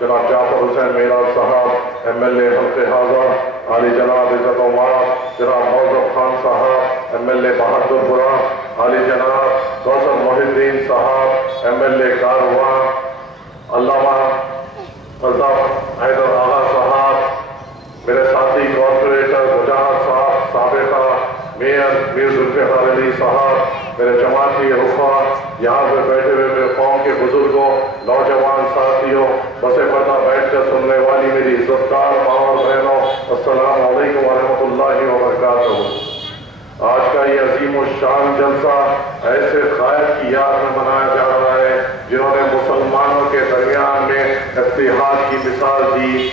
جناب جعفر حسین میراد صاحب MLA حلقہ حاضہ، عالی جناب عزت عمار جناب موظف خان صاحب MLA بہادر پورہ، عالی جناب کوثر محی الدین صاحب MLA کاروان، علامہ قذف حیدر آغا صاحب، میرے ساتھی کارپوریٹر مجاہد صاحب، سابقہ میئر میر ذوالفقار علی صاحب، میرے جماعتی رفقا، یہاں پہ بیٹھے ہوئے میرے قوم کے بزرگوں، نوجوان ساتھیوں، بسے پردہ بیٹھ کر سننے والی میری عزتدار ماں اور بہنوں، السلام علیکم ورحمۃ اللہ وبرکاتہ۔ آج کا یہ عظیم الشان جلسہ ایسے قائد کی یاد میں منایا جا رہا ہے جنہوں نے مسلمانوں کے درمیان میں اتحاد کی مثال دی۔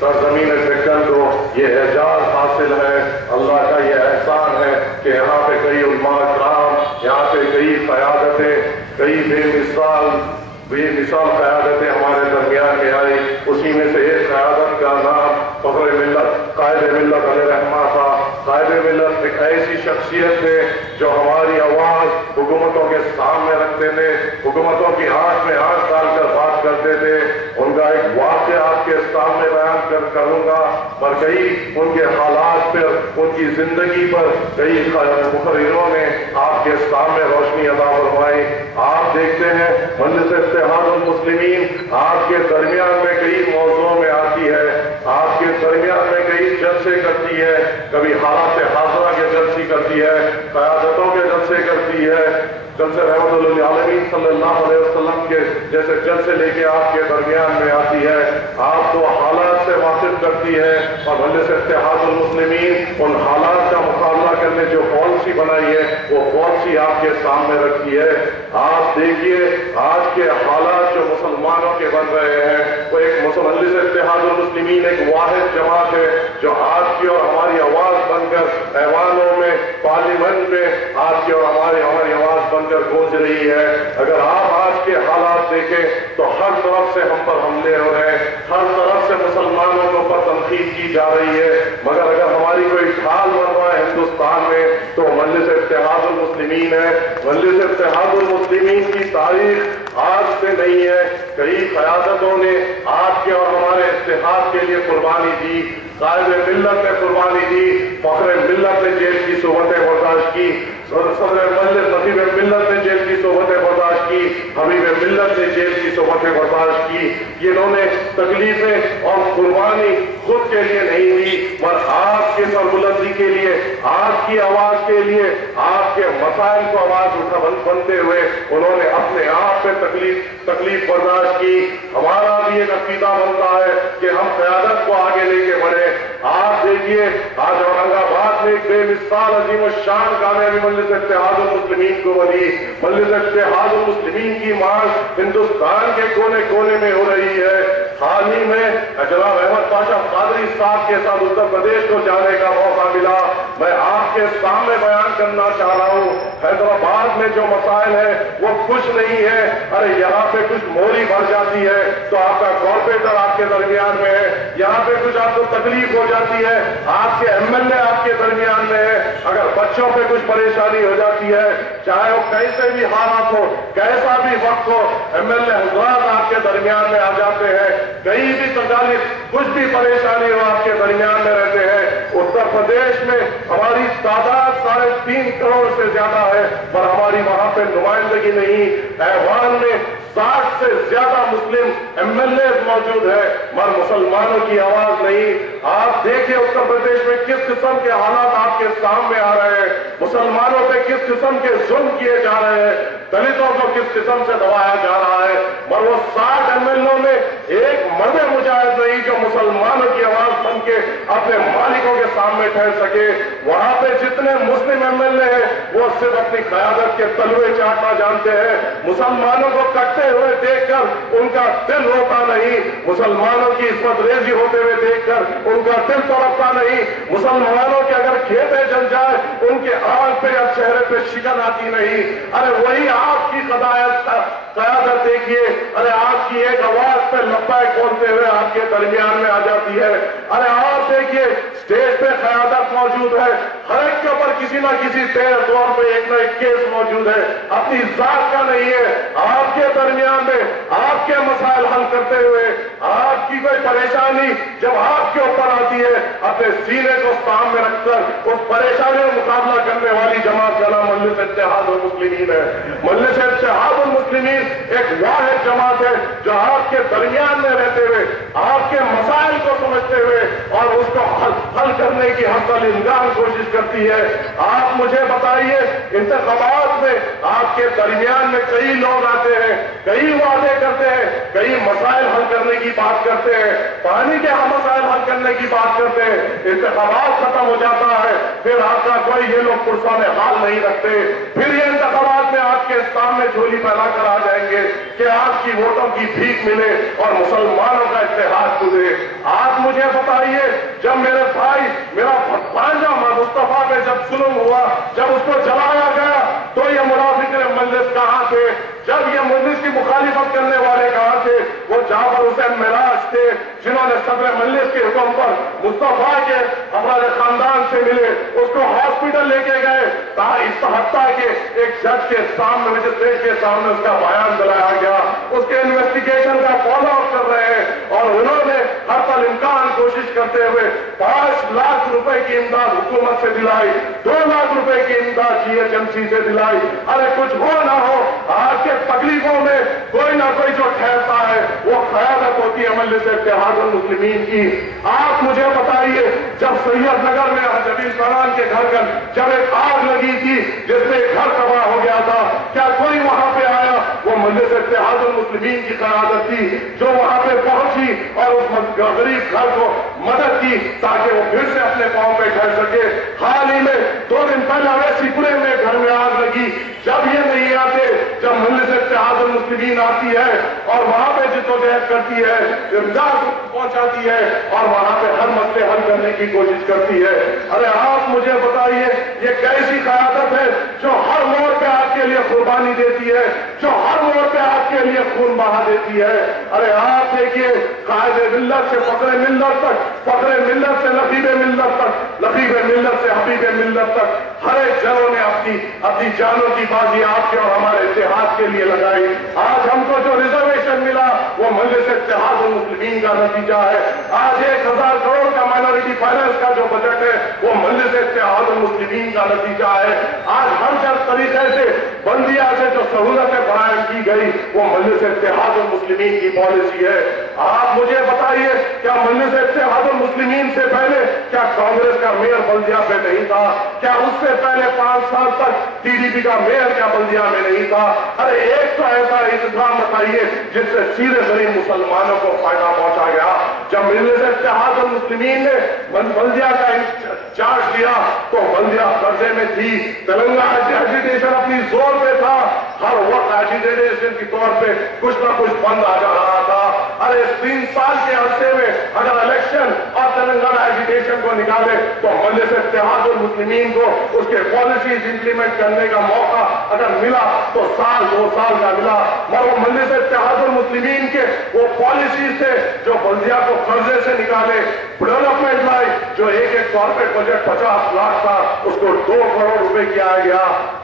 سرزمین دکن کو یہ اعزاز حاصل ہے، اللہ کا یہ احسان ہے کہ یہاں پہ کئی علماء کرام، یہاں پہ کئی قیادتیں، کئی بے مثال قیادتیں ہمارے درمیان میں آئی۔ اسی میں سے ایک قیادت کا نام فخر ملت قائد ملت علیہ رحمہ تھا۔ قائد ملت ایک ایسی شخصیت تھے جو ہماری آواز حکومتوں کے سامنے رکھتے تھے، حکومتوں کی آنکھ میں آنکھ ڈال کر بات کرتے تھے۔ ان کا ایک واقعہ آپ کے سامنے بیان کروں گا، پر کئی ان کے حالات پر، ان کی زندگی پر کئی مقرروں نے آپ کے سامنے روشنی عطا فرمائی۔ آپ دیکھتے ہیں مجلس اتحاد المسلمین آپ کے درمیان میں کئی موضوعوں میں آتی ہے، آپ کے درمیان میں کئی جلسے کرتی ہے، کبھی حالات حاضرہ کے جلسے کرتی ہے، قیادتوں کے جلسے کرتی ہے، جلسے رحمت للعالمین صلی اللہ علیہ وسلم کے جیسے جلسے لے کے آپ کے درمیان میں آتی ہے، آپ کو حالات سے واقف کرتی ہے، اور مجلس اتحاد المسلمین ان حالات کا مقابلہ کرنے جو پالیسی بنائی ہے وہ پالیسی آپ کے سامنے رکھی ہے۔ آپ دیکھیے آج کے حالات جو مسلمانوں کے بن رہے ہیں، وہ ایک مجلس اتحاد المسلمین ایک واحد جماعت ہے جو آپ کی اور ہماری آواز بن کر ایوانوں میں، پارلیمنٹ میں آپ کی اور ہماری آواز بن کر گونج رہی ہے۔ اگر آپ آج کے حالات دیکھیں تو ہر طرف سے ہم پر حملے ہو رہے ہیں، ہر طرف سے مسلمانوں کے اوپر تنقید کی جا رہی ہے، مگر اگر ہماری کوئی ڈھال بن رہا ہے ہندوستان میں تو مجلس اتحاد المسلمین ہے۔ مجلس اتحاد المسلمین کی تاریخ آج سے نہیں ہے، کئی قیادتوں نے آپ کے اور ہمارے اتحاد کے لیے قربانی دی۔ قائد ملت نے قربانی دی، فخر ملت نے جیل کی صحبتیں برداشت کی، صدر مجلس نصیب ملت نے جیل کی صحبتیں برداشت کی، حبیب ملت نے جیل کی صحبتیں برداشت کی۔ انہوں نے تکلیفیں اور قربانی خود کے لیے نہیں دی، پر آپ کی سربلندی کے لیے، آپ کی آواز کے لیے، آپ کے مسائل کو آواز بنتے ہوئے انہوں نے اپنے آپ پہ تکلیف برداشت کی۔ ہمارا بھی ایک عقیدہ بنتا ہے کہ ہم قیادت کو آگے لے کے بڑھیں۔ آپ دیکھیے آج اورنگ آباد میں ایک بے مثال عظیم الشان کامیابی مجلس اتحاد المسلمین کو بنی۔ مجلس اتحاد المسلمین کی مانگ ہندوستان کے کونے کونے میں ہو رہی ہے۔ حال ہی میں جناب احمد پاشا قادری صاحب کے ساتھ اتر پردیش کو جانے کا موقع ملا۔ میں آپ کے سامنے بیان کرنا چاہ رہا ہوں، حیدرآباد میں جو مسائل ہے وہ کچھ نہیں ہے۔ ارے یہاں پہ کچھ موری بھر جاتی ہے تو آپ کا کارپوریٹر آپ کے درمیان میں ہے، یہاں پہ کچھ آپ کو تکلیف ہو جاتی ہے آپ کے MLA آپ کے درمیان میں ہے، اگر بچوں پہ کچھ پریشانی ہو جاتی ہے، چاہے وہ کیسے بھی حالات ہو، کیسا بھی وقت ہو، MLA حضرات آپ کے درمیان میں آ جاتے ہیں۔ کہیں بھی تکلیف، کچھ بھی پریشانی ہو آپ کے درمیان میں رہتے ہیں۔ اتر پردیش میں ہماری تعداد 3.5 کروڑ سے زیادہ ہے، پر ہماری وہاں پہ نمائندگی نہیں۔ ایوان میں 60 سے زیادہ مسلم MLAs موجود ہیں، مگر مسلمانوں کی آواز نہیں۔ آپ دیکھیں اتر پردیش میں کس قسم کے حالات آپ کے سامنے آ رہے ہیں، مسلمانوں پہ کس قسم کے ظلم کیے جا رہے ہیں، دلتوں کو کس قسم سے دبایا جا رہا ہے، مگر وہ 60 MLAs میں ایک مرد مجاہد نہیں جو مسلمانوں کی آواز بن کے اپنے مالکوں کے سامنے ٹھہر سکے۔ وہاں پہ جتنے مسلم MLA ہیں وہ صرف اپنی قیادت کے تلوے چاٹنا جانتے ہیں، مسلمانوں کو کٹتے ہوئے دیکھ کر ان کا دل روتا نہیں، مسلمانوں کی عصمت ریزی ہوتے ہوئے دیکھ کر ان کا دل تڑپتا نہیں، مسلمانوں کے اگر کھیتے جل جائے ان کے آنکھ پہ یا چہرے پہ شکن آتی نہیں۔ ارے وہی آپ کی قیادت دیکھیے، ارے آپ کی ایک آواز پہ لبیک بولتے ہوئے آپ کے درمیان میں آ جاتی ہے۔ ارے آپ دیکھیے اسٹیج پہ قیادت موجود ہے، ہر ایک کے اوپر کسی نہ کسی طور پہ ایک نہ ایک کیس موجود ہے، اپنی ذات کا نہیں ہے۔ آپ کے درمیان میں آپ کے مسائل حل کرتے ہوئے परेशानी जब आपके ऊपर आती है, अपने सीने को सामने रखकर उस परेशानी में मुकाबला करने वाली जमात का नाम मजलिस इत्तेहादुल मुस्लिमीन है। मजलिस इत्तेहादुल मुस्लिमीन एक वाहिद जमात है जो आपके दरमियान में रहते हुए आपके मसाइल को समझते हुए और उसको हल करने की हर इम्कान कोशिश करती है। आप मुझे बताइए, इंतखाबात में आपके दरमियान में कई लोग आते हैं, कई वादे करते हैं, कई मसाइल हल करने की बात करते हैं, पानी के मसाइल हल करने की बात करते हैं, इंतखाबात खत्म हो जाता है, फिर आपका कोई ये लोग पुरसाने हाल नहीं रखते, फिर ये इंतखाबात में आपके सामने झोली फैला कर आ जाएंगे कि आपकी वोटों की भीख मिले और मुसलमानों का इत्तेहाद गुजरे। आप मुझे बताइए, जब मेरे भाई मेरा भांजा मुस्तफा पे जब जुल्म हुआ, जब उसको जलाया गया, तो ये मुनाफिक मजलिस कहाँ थे? जब ये मजलिस की मुखालिफत करने वाले कहाँ थे? वो जाफर हुसैन मिराज थे जिन्होंने सदर मजलिस के हुक्म पर मुस्तफा के हमारे खानदान से मिले, उसको हॉस्पिटल लेके गए, हत्ता के एक जज के सामने, मजिस्ट्रेट के सामने उसका बयान दिलाया गया, उसके इन्वेस्टिगेशन का फॉलो अप कर रहे हैं और उन्होंने हर पल इम्कान कोशिश करते हुए 5 लाख रुपए की इमदाद हुकूमत से दिलाई, 2 लाख रुपए की इमदाद GHMC से दिलाई। अरे कुछ हो ना हो, आपके तकलीफों में कोई ना कोई जो ठहरता है वो क़यादत होती है मजलिस इत्तेहादुल मुस्लिमीन की। आप मुझे बताइए, जब सैयद नगर में जबील फरहान के घर पर जब एक आग लगी थी जिसमें घर तबाह हो गया था, क्या कोई वहां पे आया? वो मजलिस इत्तेहादुल मुस्लिमीन की क़यादत थी जो वहां पे पहुंची और उस गरीब घर को मदद की ताकि वो फिर से अपने पांव पे ठहर सके। हाल ही में 2 दिन पहले वैसीपुरे में घर में आग लगी। जब ये नहीं आते, जब मजलिस इत्तेहादुल मुस्लिमीन आती है और वहां पे जिद्दोजहद करती है, इमदाद पहुंचाती है और वहां पे हर मसले हल करने की कोशिश करती है। अरे आप मुझे बताइए, ये कैसी क़यादत है जो हर मोड़ पे आपके लिए कुर्बानी देती है, जो हर मोड़ पे आपके लिए खून बहा देती है? अरे आप देखिए, कायदे मिल्लत से फखरे मिल्लत तक, फखरे मिल्लत से लकीबे मिल्लत तक, लकीबे मिल्लत से हबीबे मिल्लत तक, हर एक जनों ने अपनी जानों की बाजी आपके और हमारे इत्तेहाद के लिए लगाई। आज हमको जो रिजर्वेशन मिला वो मजलिस इत्तेहादुल मुस्लिमीन का नतीजा है। आज 1000 करोड़ का माइनॉरिटी फाइनेंस का जो बजट है वो मजलिस इत्तेहादुल मुस्लिमीन का नतीजा है। आज हर तरीके से बंदिया से जो सहूलतें फराहम की गई वो मजलिस इत्तेहादुल मुस्लिमीन की पॉलिसी है। आप मुझे बताइए, क्या मजलिस इत्तेहादुल मुस्लिमीन से पहले क्या कांग्रेस का मेयर बल्दिया पे नहीं था? क्या उससे पहले 5 साल तक TDP का मेयर क्या बल्दिया में नहीं था? अरे एक तो ऐसा इंतजाम बताइए जिससे सीधे गरीब मुसलमानों को फायदा पहुंचा गया। जब मजलिस इत्तेहादुल मुस्लिमीन ने बल्दिया का चार्ज दिया तो बल्दिया कर्जे में थी, तेलंगाना एजिटेशन अपनी जोर पे था, हर वक्त एजिटेशन के तौर पे कुछ ना कुछ बंद आ जा रहा था। अरे 3 साल के अरसे में अगर इलेक्शन और तेलंगाना एजिटेशन को निकाले तो मजलिस इत्तेहादुल मुस्लिमीन को उसके पॉलिसीज इंप्लीमेंट करने का मौका अगर मिला तो 1-2 साल का मिला, मगर वो मजलिस इत्तेहादुल मुस्लिमीन के वो पॉलिसीज थे जो बल्दिया को कर्जे से निकाले, डेवलपमेंट लाई, जो एक कॉर्पोरेट बजट 50 लाख था उसको 2 करोड़ रुपए किया गया।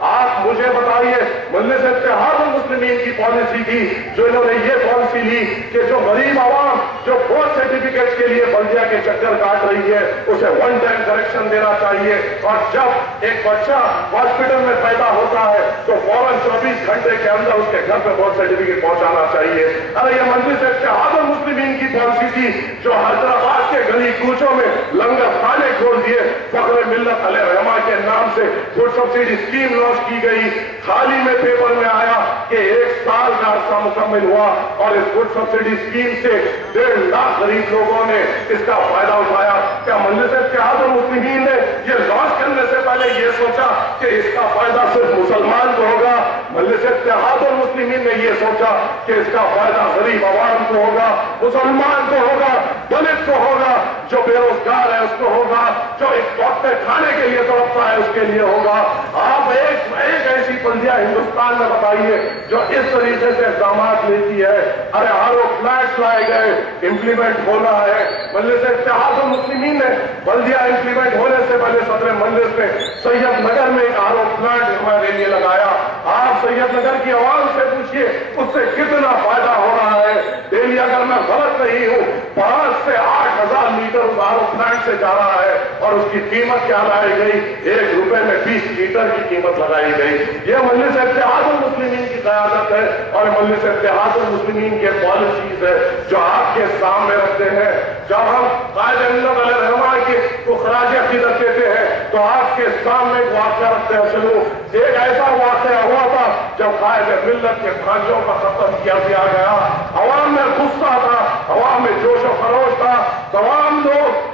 आप मुझे बताइए, मजलिस इत्तेहादुल मुस्लिमीन की पॉलिसी थी जो इन्होंने ये पॉलिसी ली कि जो गरीब आवाम जो बर्थ सर्टिफिकेट के लिए बल्दिया के चक्कर काट रही है उसे 1 टाइम करेक्शन देना चाहिए, और जब एक बच्चा हॉस्पिटल में पैदा होता है तो फौरन 24 घंटे के अंदर उसके घर पे बर्थ सर्टिफिकेट पहुंचाना चाहिए। अरे ये मजलिस इत्तेहादुल मुस्लिमीन की पॉलिसी थी जो हैदराबाद के गली कूचों में लंगर खाने खोल दिए, फखरे मिल्लत अलैहि रहमा के नाम से फूड सब्सिडी स्कीम लॉन्च की गई। हाल ही में पेपर में आया कि 1 साल का अर्सा मुकम्मल हुआ और इस फूड सब्सिडी स्कीम से 1.5 लाख गरीब लोगों ने इसका फायदा उठाया। क्या मजलिस इत्तेहादुल मुस्लिमीन ने ये लॉन्च करने से पहले ये सोचा कि इसका फायदा सिर्फ मुसलमान को होगा? मजलिस इत्तेहादुल मुस्लिमीन ने ये सोचा कि इसका फायदा गरीब आवाम को होगा, मुसलमान को होगा, दलित को होगा, जो बेरोजगार है उसको होगा, जो एक वक्त पे खाने के लिए तड़पता है उसके लिए होगा। आप एक ऐसी बल्दिया हिंदुस्तान में बताइए जो इस तरीके से इक़दाम लेती है। अरे RO फ्लैट्स लाए गए, इंप्लीमेंट होना है। मजलिस इत्तेहादुल मुस्लिमीन ने बल्दिया इंप्लीमेंट होने से पहले सदर मजलिस में सैयद नगर में एक RO फ्लैट हमारे लिए लगाया। आप सैयद नगर की आवाम से पूछिए उससे कितना फायदा हो रहा है। डेली अगर मैं गलत नहीं हूं 5 से 8,000 लीटर उस आरओ प्लांट से जा रहा है और उसकी कीमत क्या लगाई गई? 1 रुपए में 20 लीटर की कीमत लगाई गई। ये मजलिस इत्तेहादुल मुस्लिमीन की क़यादत है और मजलिस इत्तेहादुल मुस्लिमीन के पॉलिसीज है जो आपके सामने रखते हैं। जब हम कायदे मिल्लत अलैहि रहमान की को खराज अकीदत देते हैं तो आपके सामने एक वाक़या रखते हैं। चलो, एक ऐसा वाक़या हुआ था जब कायदे मिल्लत के ढांचों का खत्म किया गया, अवाम में गुस्सा था, अवाम में जोश और खरोश था, तमाम लोग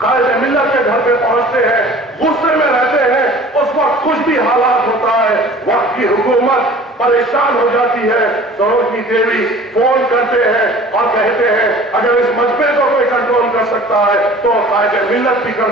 कायदे मिल्लत के घर पे पहुंचते हैं, गुस्से में रहते हैं। उस वक्त कुछ भी हालात होता है, वक्त की हुकूमत परेशान हो जाती है। सरोजनी देवी फोन करते हैं और कहते हैं अगर इस मजबे को कोई कंट्रोल कर सकता है तो कायदे मिल्लत भी कर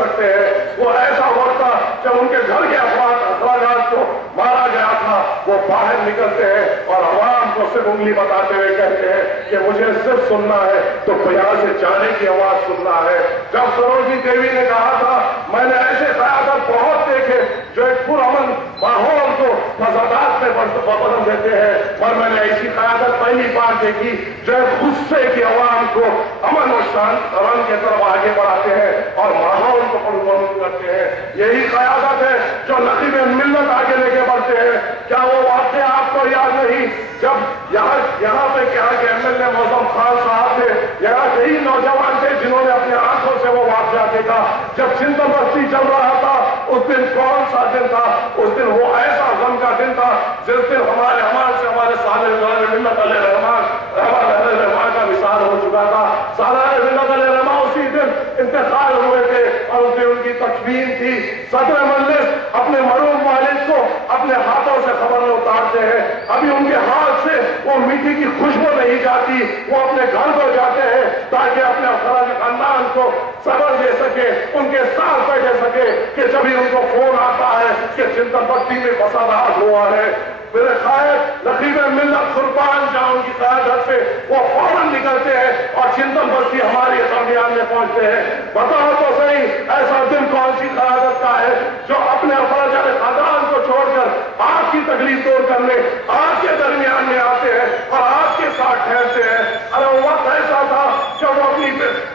सकते हैं। वो ऐसा वक्त था जब उनके घर के अखराजात को मारा गया था। वो बाहर निकलते हैं और अवाम को सिर्फ उंगली बताते हुए कहते हैं कि मुझे सिर्फ सुनना है तो यहाँ से जाने की आवाज सुनना है। जब सरोजनी देवी ने कहा था मैंने ऐसे क़यादत बहुत देखे जो एक पुरअमन माहौल को फसादात में बदल देते हैं, पर मैंने ऐसी क़यादत पहली बार देखी जो गुस्से की आवाम को अमन और शांत रंग की तरफ आगे बढ़ाते हैं और माहौल को पुरअमन करते हैं। यही क़यादत है जो नक़ीब मिल्लत आगे लेके बढ़ते हैं। क्या वो वाक़या आपको याद नहीं जब यहाँ पे क्या के एमएलए मौसम खान साहब थे, यहाँ कई नौजवान थे जिन्होंने अपनी आंखों से वो वाक़या देखा जब चिंतन बस्ती चल रहा था। उस दिन कौन सा दिन था? उस दिन वो ऐसा गम का दिन था जिस दिन हमारे साले मिल्लत अलैहि रहमान का विसार हो चुका था। साले मिल्लत अलैहि रहमान उसी दिन इंतकाल हुए थे और उस दिन उनकी तकवीन थी। सदर मजलिस अपने मरूम वालिद को अपने हाथों से खबर में उतारते हैं। अभी उनके हाथ से वो मिट्टी की खुशबू नहीं जाती, वो अपने घर को जाते हैं ताकि अपने खानदान को सबर दे सके, उनके साथ बैठे सके कि जब उनको फोन आता है कि चिंतन बस्ती में फसादात हुआ है। मेरे शायद नक़ीब मिल्लत कुर्बान जहाँ उनकी क़यादत से वो फौरन निकलते हैं और चिंतन बस्ती हमारे दरमियान में पहुंचते हैं। बताओ तो सही ऐसा दिन कौन सी क़यादत का है जो अपने अफराज खानदान को छोड़कर आपकी तकलीफ दूर करने आपके दरमियान में आते हैं और आपके साथ ठहरते हैं। अरे वो वक्त ऐसा था जब वो अपनी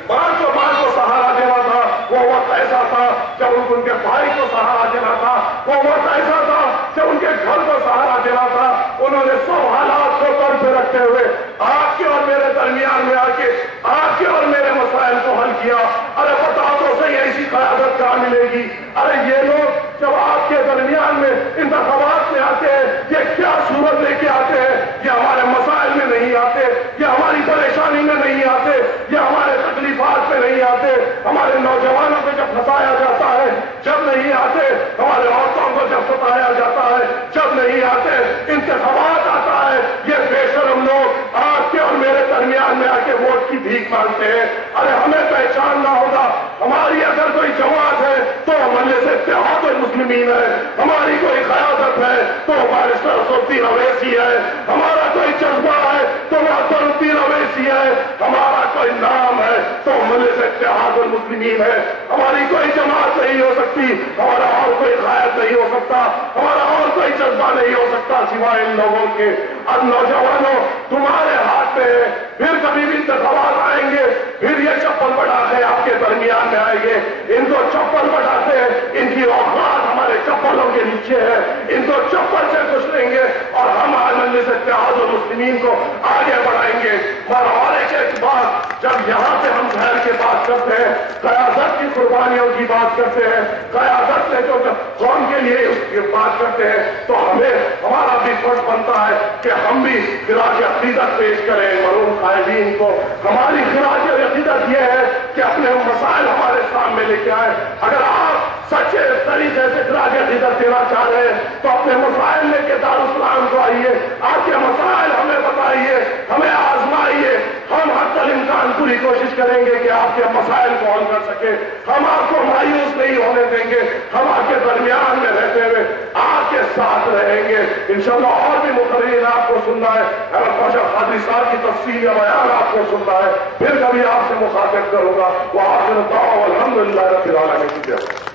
माँ को सहारा देना था, वो वक्त ऐसा था जब उनके भाई को सहारा देना था, वो वक्त ऐसा था जब उनके घर को सहारा देना था। उन्होंने सब हालात को तौर पे रखते हुए आपके और मेरे दरमियान में आके आपके और मेरे मसाइल को हल किया। अरे बताओ तो सही ऐसी क़यादत कहाँ मिलेगी? अरे ये लोग जब आपके दरमियान में इंतखाबात में आते हैं ये क्या सूरत लेके आते हैं? ये हमारे मसाइल में नहीं आते, ये हमारी परेशानी में नहीं आते, ये हमारे तकलीफात में नहीं आते। हमारे नौजवानों को जब फंसाया जाता है जब नहीं आते, हमारे औरतों को जब सताया जाता है जब नहीं आते, इंतखाबात आता है ये बेशरम लोग आपके और मेरे दरमियान में आके वोट की भीख मांगते हैं। अरे हमें पहचानना होगा हमारी अगर कोई जमात है तो मजलिस इत्तेहादुल मुस्लिमीन है, हमारी कोई क़यादत है तो बैरिस्टर असदुद्दीन अवैसी है, हमारा कोई जज्बा है तो अकबरुद्दीन अवैसी है, हमारा कोई नाम है तो मजलिस इत्तेहादुल मुस्लिमीन है। हमारी कोई जमात नहीं हो सकती, हमारा और कोई क़यादत नहीं हो सकता, हमारा और कोई जज्बा नहीं हो सकता सिवाय इन लोगों के। अब नौजवानों तुम्हारे हाथ में है, फिर कभी भी इंतखाबात आएंगे, फिर ये चप्पल बढ़ाते आपके दरमियान में आएंगे। इनको चप्पल बढ़ाते हैं, इनकी औकात हमारे चप्पलों के नीचे है, इनको चप्पल से कुछ लेंगे और हम आज मजलिस इत्तेहादुल मुस्लिमीन को आगे बढ़ाएंगे। और एक बात जब यहाँ पे हम खैर की बात करते हैं, क़यादत की कुर्बानियों की बात करते हैं, क़यादत से जो कौम के लिए उसकी बात करते हैं तो हमें हमारा भी फर्ज बनता है कि हम भी खिराज अक़ीदत पेश करें मरूम कायदीन को। हमारी खिराज अक़ीदत यह है कि अपने मसाइल हमारे सामने लेके आए। अगर आप सच्चे तरीके से खिराज अक़ीदत देना चाह रहे हैं तो अपने मसाइल लेके दारुस्सलाम को आइए, आपके मसाइल हमें बताइए, हमें आजमाइए। हम हर इम्कान पूरी कोशिश करेंगे कि आपके मसाइल को हल कर सके। हम आपको मायूस नहीं होने देंगे, हम आपके दरमियान में रहते हुए आपके साथ रहेंगे इंशाअल्लाह। और भी मुकर्रिरीन आपको सुनना है, अगर पाशा कादरी साहब की तफसील या बयान आपको सुनना है, फिर कभी आपसे मुखातिब करूंगा। वो आखिर दावा अल्हम्दुलिल्लाह रब्बिल आलमीन।